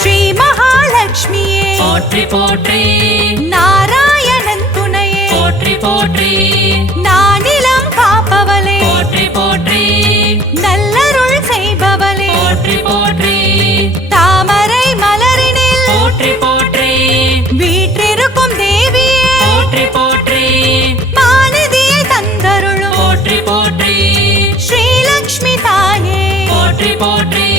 ஸ்ரீ மகாலட்சுமியே போற்றி போற்றி, நாராயணன் துணையே போற்றி போற்றி, நானிலம் காப்பவளே போற்றி போற்றி, நல்லருள் செய்பவளே போற்றி போற்றி, தாமரை மலரினில் போற்றி போற்றி, வீற்றிருக்கும் தேவியே போற்றி போற்றி, மாநிதியை தந்தருளும் போற்றி போற்றி, ஸ்ரீலக்ஷ்மி தாயே போற்றி போற்றி,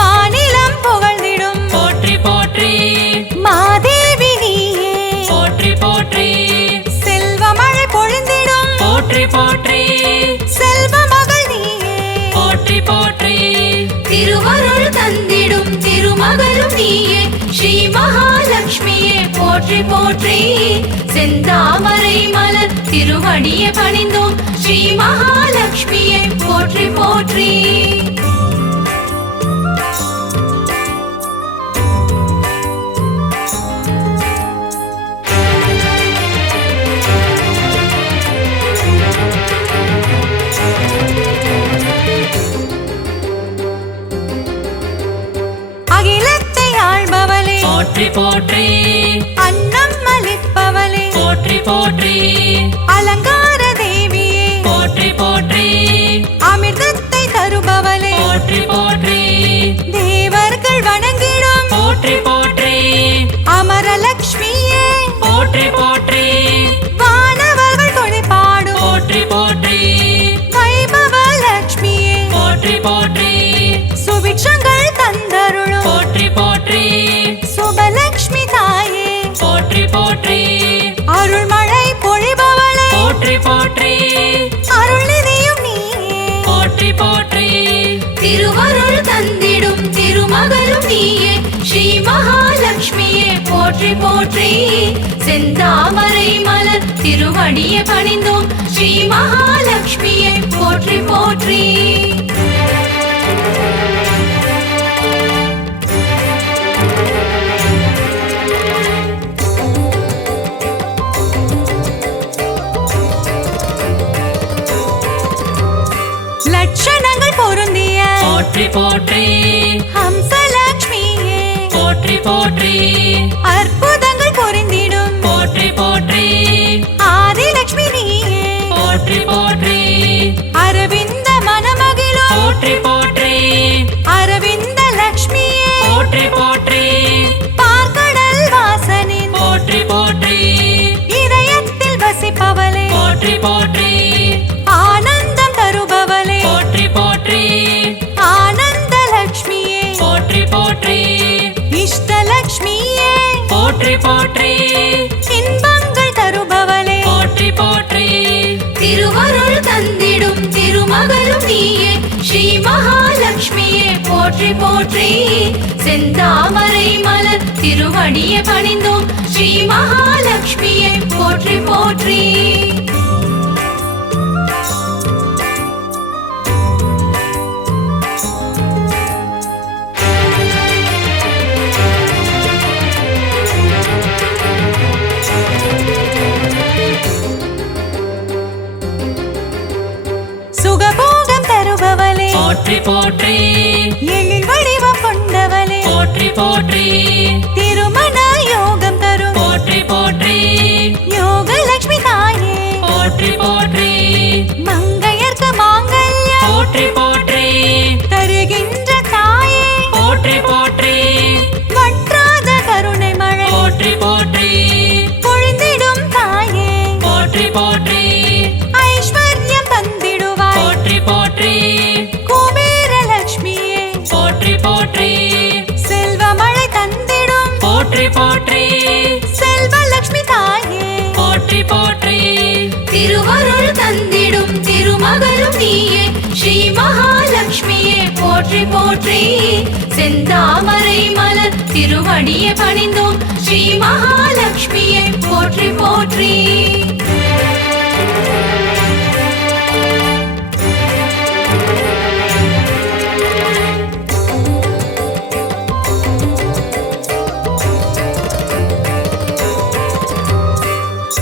மாநிலம் புகழ்ந்திடும் போற்றி போற்றி, மாதேவி நீயே போற்றி போற்றி, செல்வமழை பொழிந்திடும் போற்றி போற்றி, செல்வ மகள் நீயே போற்றி போற்றி, திருவருள் தந்திடும் திருமகளும் நீயே ஸ்ரீ மகாலட்சுமியே போற்றி போற்றி, செந்தாமரை மலர் திருவடியை பணிந்தோம் ஸ்ரீ மகாலட்சுமியே போற்றி போற்றி. அகிலத்தை ஆள்பவளே போற்றி போற்றி, அன்னம் அளிப்பவளே போற்றி போற்றி, அலங்கார தேவியே போற்றி போற்றி, அமிர்தத்தை தருபவளே போற்றி போற்றி, தேவர்கள் வணங்கிடும் போற்றி போற்றி, அமரலட்சுமியே போற்றி போற்றி, வானவர்கள் துணை பாடும் போற்றி போற்றி, வைபவ லட்சுமியே போற்றி போற்றி, சுபிட்சங்கள் தந்தருளும் போற்றி போற்றி, சுபலட்சுமி தாயே போற்றி போற்றி, அருள்மழை பொழிபவளே போற்றி போற்றி, அருள்நிதியும் நீயே போற்றி போற்றி, திருவருள் தந்திடும் திருமகளும் நீயே ஸ்ரீ மகாலட்சுமியே போற்றி போற்றி, செந்தாமரை மலர் திருவடியை பணிந்தோம் ஸ்ரீ மகாலட்சுமியே போற்றி போற்றி. லட்சணங்கள் பொருந்திய போற்றி போற்றி, ஹம்சலட்சுமியே போற்றி போற்றி, அற்புதங்கள் பொருந்திடும் போற்றி போற்றி, ஆதிலட்சுமி நீயே போற்றி போற்றி, அரவிந்த மனமகிழும் போற்றி போற்றி, அரவிந்த லட்சுமியே போற்றி போற்றி, பார்க்கடல் வாசனின் போற்றி போற்றி, இதயத்தில் வசிப்பவளே போற்றி போற்றி, ஆனந்தம் தருபவளே போற்றி போற்றி, ஆனந்த லட்சுமியே போற்றி போற்றி, இஷ்டலட்சுமியே போற்றி போற்றி, இன்பங்கள் தருபவளே போற்றி போற்றி, திருவருள் தந்திடும் திருமகளும் நீயே ஸ்ரீ மகாலட்சுமியே போற்றி போற்றி, செந்தாமரை மலர் திருவடியை பணிந்தோம் ஸ்ரீ மகாலட்சுமியே போற்றி போற்றி. சுகபோகம் தருபவளே போற்றி போற்றி, எழில் வடிவம் கொண்டவளே போற்றி போற்றி, திருமண யோகம் தரும் போற்றி போற்றி, யோகலட்சுமி தாயே போற்றி போற்றி, மங்கையர்க்கு மாங்கல்யம் போற்றி போற்றி, தருகின்ற தாயே போற்றி போற்றி, வற்றாத கருணை மழை போற்றி போற்றி, பொழிந்திடும் தாயே போற்றி போற்றி, ஐஸ்வர்யம் தந்திடுவாய் போற்றி போற்றி, குபேர லட்சுமியே போற்றி போற்றி, செல்வமழை தந்திடும் போற்றி போற்றி, செல்வலட்சுமி தாயே போற்றி போற்றி, திருவருள் தந்திடும் திருமகளும் நீயே ஸ்ரீ மகாலட்சுமியே போற்றி போற்றி, செந்தாமரை மலர் திருவடியை பணிந்தோம் ஸ்ரீ மகாலட்சுமியே போற்றி போற்றி.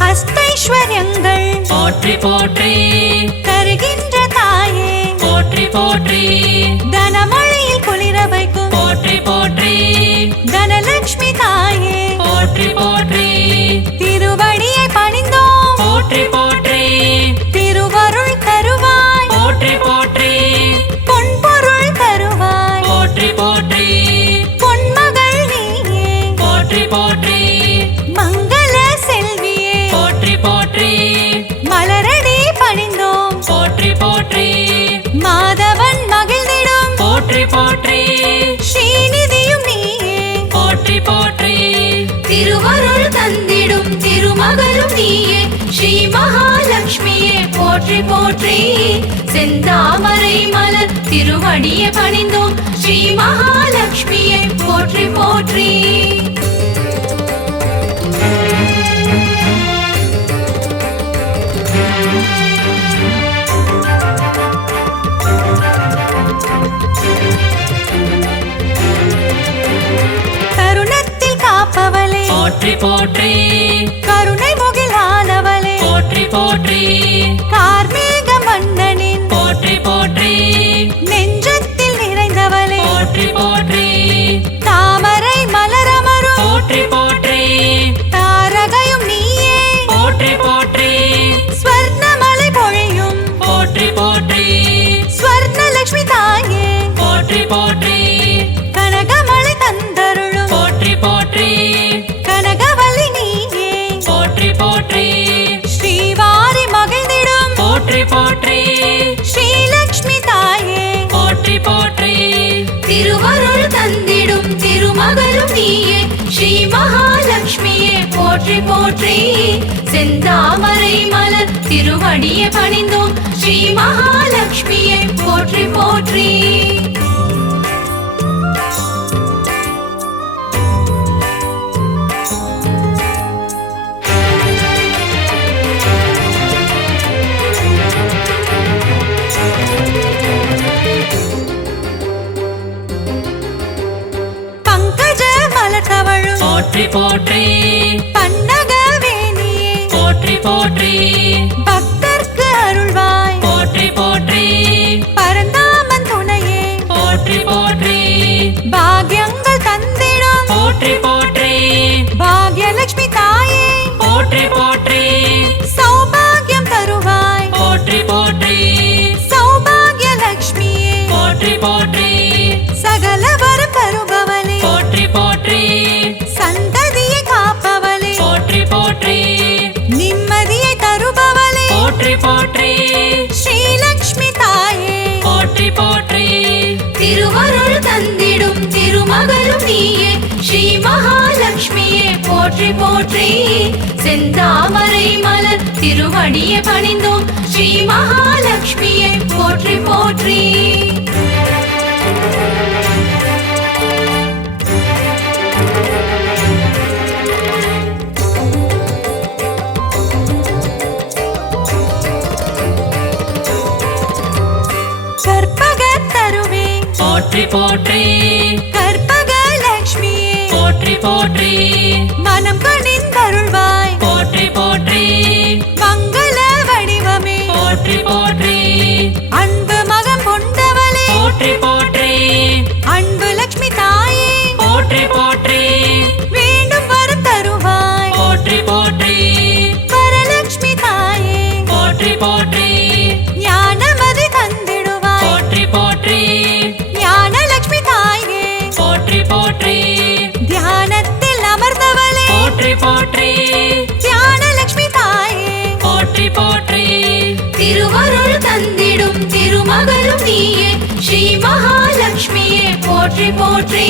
அஷ்டைஸ்வர்யங்கள் போற்றி போற்றி, தருகின்ற தாயே போற்றி போற்றி, தனமழையில் குளிர வைக்கும் போற்றி போற்றி தனலட்சுமி தாயே போற்றி போற்றி திருவடியை பணிந்தோம் போற்றி போற்றி திருவருள் தருவாய் போற்றி போற்றி பொன்பொருள் தருவாய் போற்றி போற்றி பொன்மகள் நீயே போற்றி போற்றி மங்கள செல்வியே போற்றி போற்றி மலரடி பணிந்தோம் போற்றி போற்றி மாதவன் மகிழ்ந்திடும் போற்றி போற்றி ஸ்ரீநிதியும் நீயே போற்றி போற்றி திருவருள் தந்திடும் திருமகளும் நீயே ஸ்ரீ மகாலட்சுமியே போற்றி போற்றி செந்தாமரை மலர் திருவடியை பணிந்தோம் ஸ்ரீ மகாலட்சுமியே போற்றி போற்றி கருணத்தில் காப்பவளே போற்றி போற்றி கருணை முகிலானவளே போற்றி போற்றி கார்மேக மன்னனின் போற்றி போற்றி நெஞ்சத்தில் நிறைந்தவளே போற்றி போற்றி தாமரை மலரமரும் போற்றி போற்றி தாரகையும் நீயே போற்றி போற்றி ஸ்வர்ணமலை பொழியும் போற்றி போற்றி ஸ்வர்ணலட்சுமி தாயே போற்றி போற்றி கனகமலை தந்தருளும் போற்றி போற்றி கனகவல்லி நீயே போற்றி போற்றி ஸ்ரீவாரி மகிழ்ந்திடும் போற்றி போற்றி ஸ்ரீலக்ஷ்மி தாயே போற்றி போற்றி திருவருள் தந்திடும் திருமகளும் நீயே ஸ்ரீ மகாலட்சுமியே போற்றி போற்றி செந்தாமரை மலர் திருவடியை பணிந்தோம் ஸ்ரீ மகாலட்சுமியே போற்றி போற்றி பங்கஜ மலர் தவழும் போற்றி போற்றி பன்னகவேணியே போற்றி போற்றி பக்தர்க்கு அருள்வாய் போற்றி போற்றி பரந்தாமன் துணையே போற்றி போற்றி பாக்யங்கள் தந்திடும் போற்றி போற்றி பாக்யலட்சுமி தாயே போற்றி போற்றி சௌபாகியம் தருவாய் போற்றி போற்றி சௌபாகியலட்சுமியே போற்றி போற்றி சகல வரம் தருபவளே போற்றி போற்றி சந்ததியை காப்பவளே போற்றி போற்றி நிம்மதியை தருபவளே போற்றி போற்றி ஸ்ரீலக்ஷ்மி தாயே போற்றி போற்றி திருவருள் தந்திடும் திருமகளும் நீயே ஸ்ரீ மகாலட்சுமியே போற்றி போற்றி செந்தாமரை மலர் திருவடியை பணிந்தோம் ஸ்ரீ மகாலட்சுமியே போற்றி போற்றி கற்பகத் தருவே போற்றி போற்றி கற்பகலட்சுமியே போற்றி போற்றி மனம் கனிந்தருள்வாய் போற்றி போற்றி மங்கள வடிவமே போற்றி போற்றி அன்பு மகம் கொண்டவளே போற்றி போற்றி அன்பு லட்சுமி தாயே போற்றி போற்றி வேண்டும் வரம் தருவாய் போற்றி போற்றி வரலட்சுமி தாயே போற்றி போற்றி ஞானமதி தந்திடுவாய் போற்றி போற்றி ஞானலட்சுமி தாயே போற்றி போற்றி தியானத்தில் அமர்ந்தவளே போற்றி போற்றி தியானலட்சுமி தாயே போற்றி போற்றி திருவருள் தந்திடும் திருமகளும் நீயே ஸ்ரீ மகாலட்சுமியே போற்றி போற்றி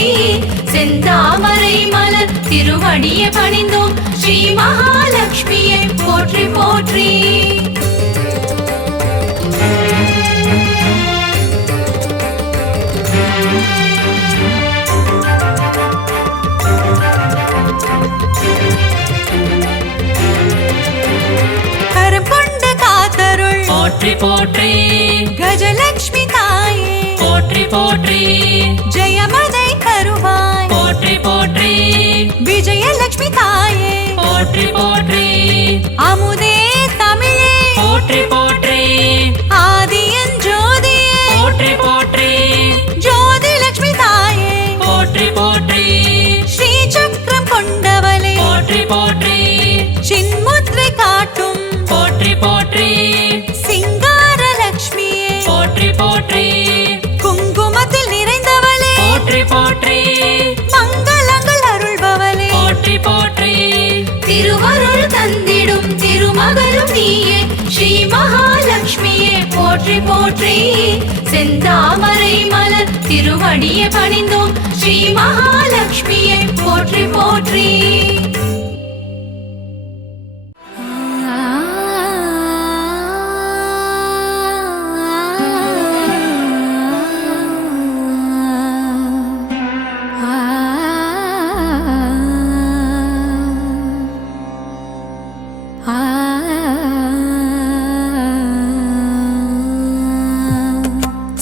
செந்தாமரை மலர் திருவடியை பணிந்தோம் ஸ்ரீ மகாலட்சுமியே போற்றி போற்றி கரம் கொண்டு காத்தருள் போற்றி போற்றி கஜலட்சுமி தாயே போற்றி போற்றி ஜெயமதை தருவாய் போற்றி போற்றி விஜயலட்சுமி தாயே போற்றி போற்றி அமுதே தமிழே போற்றி போற்றி ஆதியன் ஜோதியே போற்றி போற்றி ஜோதி லட்சுமி தாயே போற்றி கொண்டவளே போற்றி போற்றி சின்முத்ரை காட்டும் போற்றி போற்றி சிங்கார லக்ஷ்மியே போற்றி போற்றி குங்குமத்தில் நிறைந்தவளே போற்றி போற்றி மங்களங்கள் அருள்பவளே போற்றி போற்றி திருவருள் தந்திடும் திருமகளும் நீயே ஸ்ரீ மகாலட்சுமியே போற்றி போற்றி செந்தாமரை மலர் திருவடியை பணிந்தோம் ஸ்ரீ மகாலட்சுமியே போற்றி போற்றி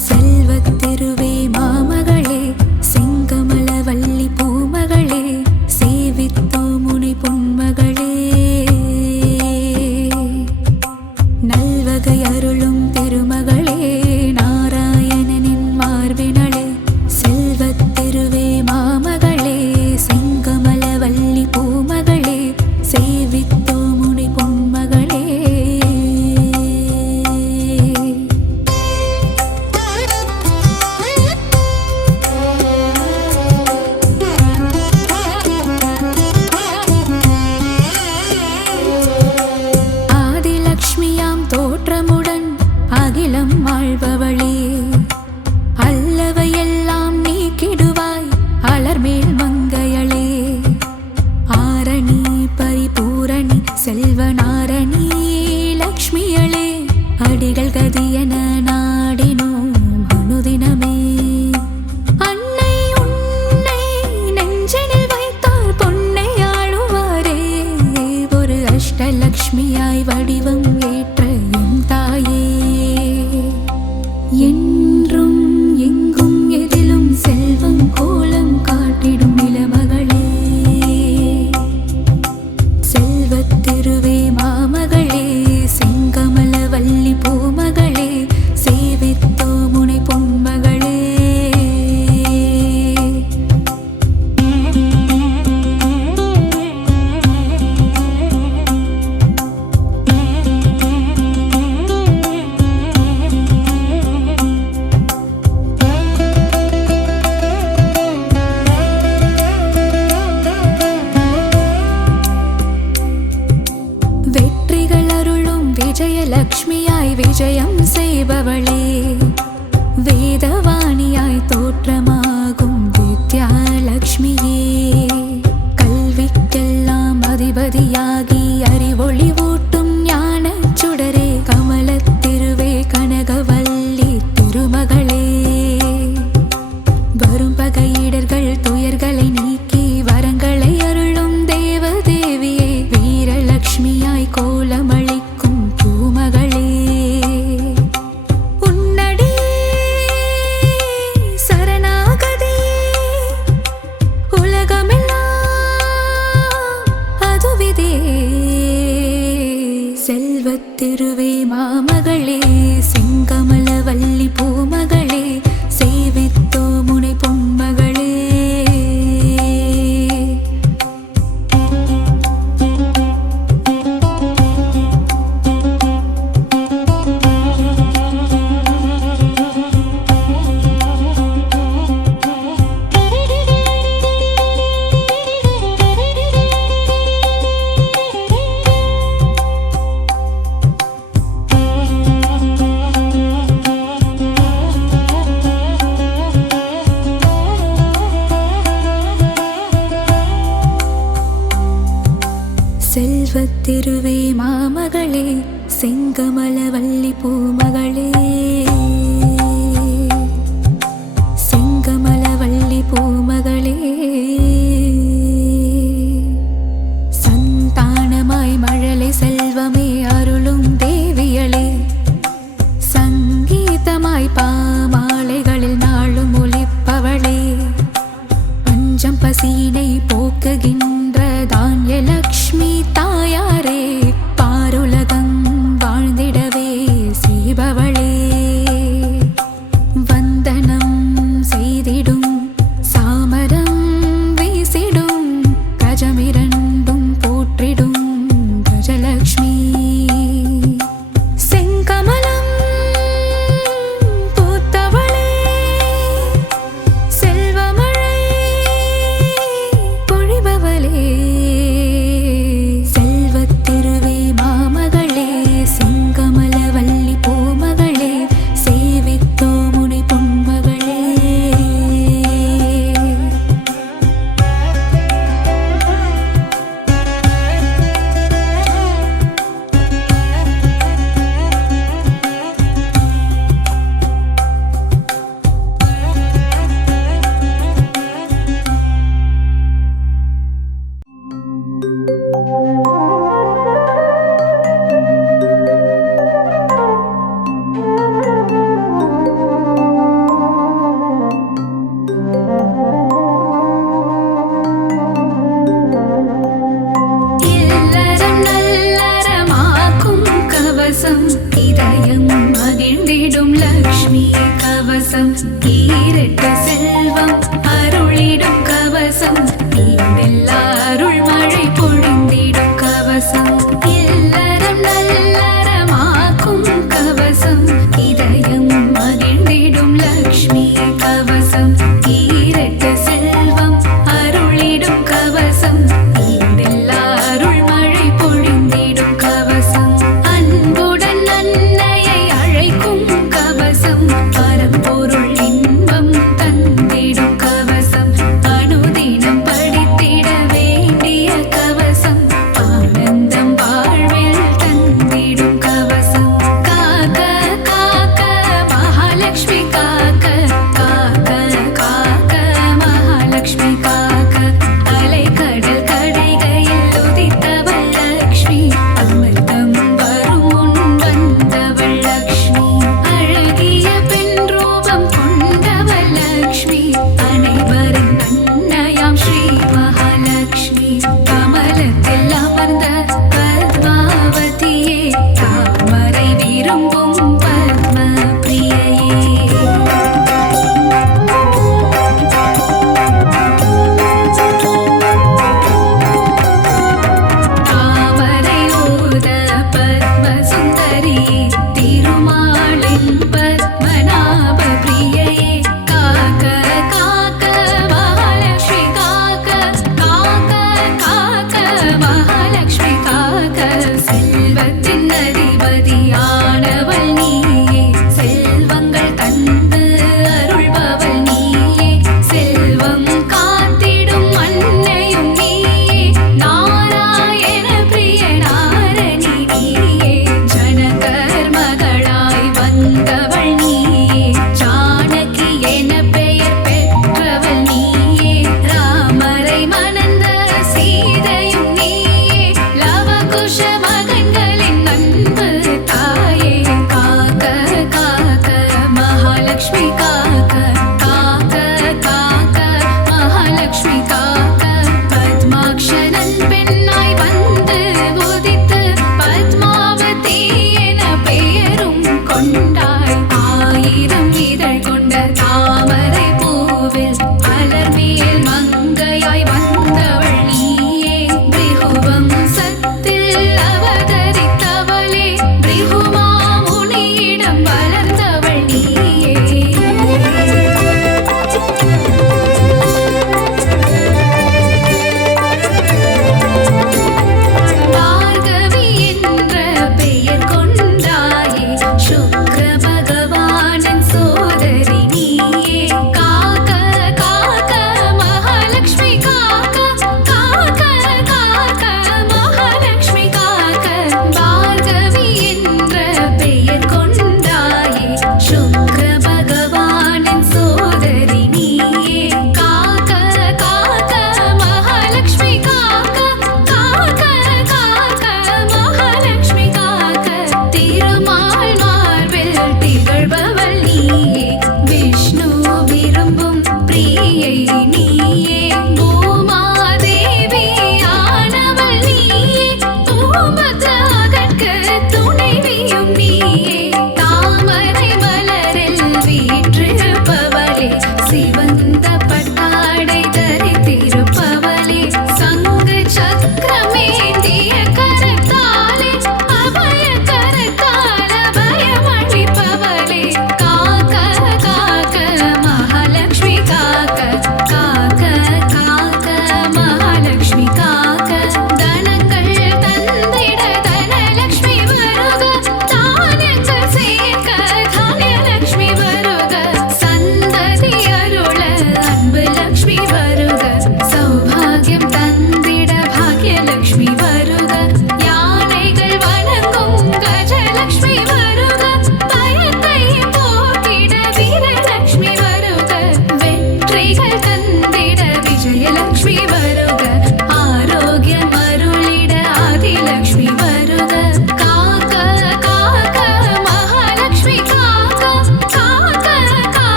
செல்வத்திருவே மாமகளே செங்கமலவல்லி பூமகளே சேவித்தோ முனை பொன்மகளே நல்வகை அருளும் திருமகளே நாராயணனின் மார்பினளே செல்வத்திருவே மாமகளே செங்கமலவல்லி பூமகளே சேவித்தோ முனை பொன்மகளே ஆதிலக்ஷ்மியாம் தோற்றமுடன் அகிலம் வாழ்பவளே அல்லவையெல்லாம் நீக்கிடுவாய் அலர்மேல் மங்கையளே ஆரணி பரிபூரணி செல்வநாரணி லக்ஷ்மியளே அடிகள் கதியன நாடினோம் அனுதினமே அன்னை உன்னை நெஞ்சினில் வைத்தார் பொன்னை ஆளுவாரே ஒரு அஷ்டலக்ஷ்மியாய் வடிவம் ஏற்ற என் தாயே என்றும் எங்கும் எதிலும் செல்வம் கோலம் காட்டிடும் நிலமகளே செல்வத்திருவே மாமகளே செங்கமலவல்லி பூமகளே சேவித்தோ முனை பொன்மகளே வெற்றிகள் அருளும் விஜயலக்ஷ்மியாய் விஜயம் செய்பவளே வேதவாணியாய் தோற்றமாகும் வித்யாலக்ஷ்மியே கல்விக்கெல்லாம் அதிபதியாகி அறிவொளி ஊட்டும் ஞானச் சுடரே கமலத்திருவே கனகவல்லி திருமகளே வரும் பகையிடர்கள் துயர்களை நீக்கி வரங்களை அருளும் தேவதேவியே வீரலக்ஷ்மியாய் கோலமளிக்கும் பூமகளே உன்னடி சரணாகதி உலகமெல்லாம் அதுவிதே செல்வத்திருவே மாமகளே செங்கமலவல்லி பூமகளே சேவித்தோ முனை பொன்மகளே செல்வத்திருவே மாமகளே செங்கமலவல்லி பூமகளே செங்கமலவல்லி பூமகளே சந்தானமாய் மழலை செல்வமே அருளும் தேவியளே சங்கீதமாய் பாமாலைகளில் நாளும் ஒலிப்பவளே பஞ்சம் பசியினை போக்குகின்ற தான்யலக்ஷ்மி தாயாரே பாருலகம் வாழ்ந்திடவே செய்பவளே வந்தனம் செய்திடும் சாமரம் வீசிடும் கஜ கஜமிரண்டும் போற்றிடும் கஜலக்ஷ்மி செங்கமலம் பூத்தவளே செல்வமழை பொழிபவளே செல்வத்திருவே மாமகளே செங்கமலவல்லி பூமகளே சேவித்தோ முனி பொன்மகளே இல்லறம் நல்லறமாக்கும் கவசம் இதயம் மகிழ்ந்திடும் லக்ஷ்மி கவசம் ஈரட்ட செல்வம் அருளிடும் கவசம் ஈடெல்லா அருள் மழை பொழிந்திடும் கவசம் இல்லறம் நல்லறமாக்கும் கவசம் இதயம் மகிழ்ந்திடும் லக்ஷ்மி கவசம் ஈரட்ட செல்வம் அருளிடும் கவசம் ஈடெல்லா அருள் மழை பொழிந்திடும் கவசம் அன்புடன் அன்னையை அழைக்கும் கவசம் பரம்பொருள் இன்பம் தந்திடும் கவசம் அனுதினம் படித்திட வேண்டிய கவசம் ஆனந்தம் வாழ்வில்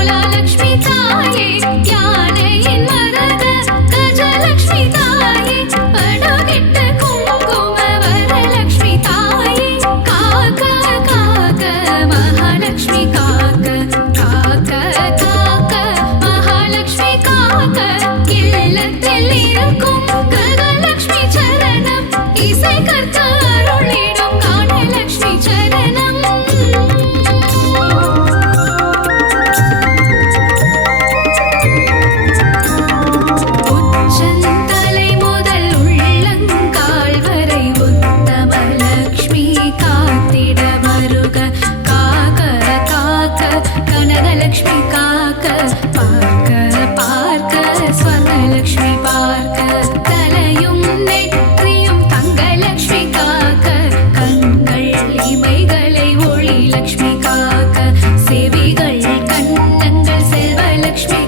மூலாலட்சுமி தாயே யானையின் மரக கஜலட்சுமி தாயே படகெட்ட குங்கும வரலட்சுமி தாயே காக்க காக்க மகாலட்சுமி காக்க காக்க காக்க மகாலட்சுமி காக்க இல்லத்தில் இருக்கும் கனலட்சுமி சரணம் இசை கற்க அருளிடும் காணலட்சுமி சரணம் உச்சந்தலை முதல் உள்ளங்கால் வரை உத்தமலட்சுமி காத்திட வருக காக்க காக்க கனகலட்சுமி காக்க பார்க்க பார்க்க ஸ்வர்ணலட்சுமி பார்க்க தலையும் நெற்றியும் தங்கலட்சுமி காக்க கண்கள் இமைகளை ஒளி லட்சுமி காக்க செவிகள் கன்னங்கள் செல்வலட்சுமி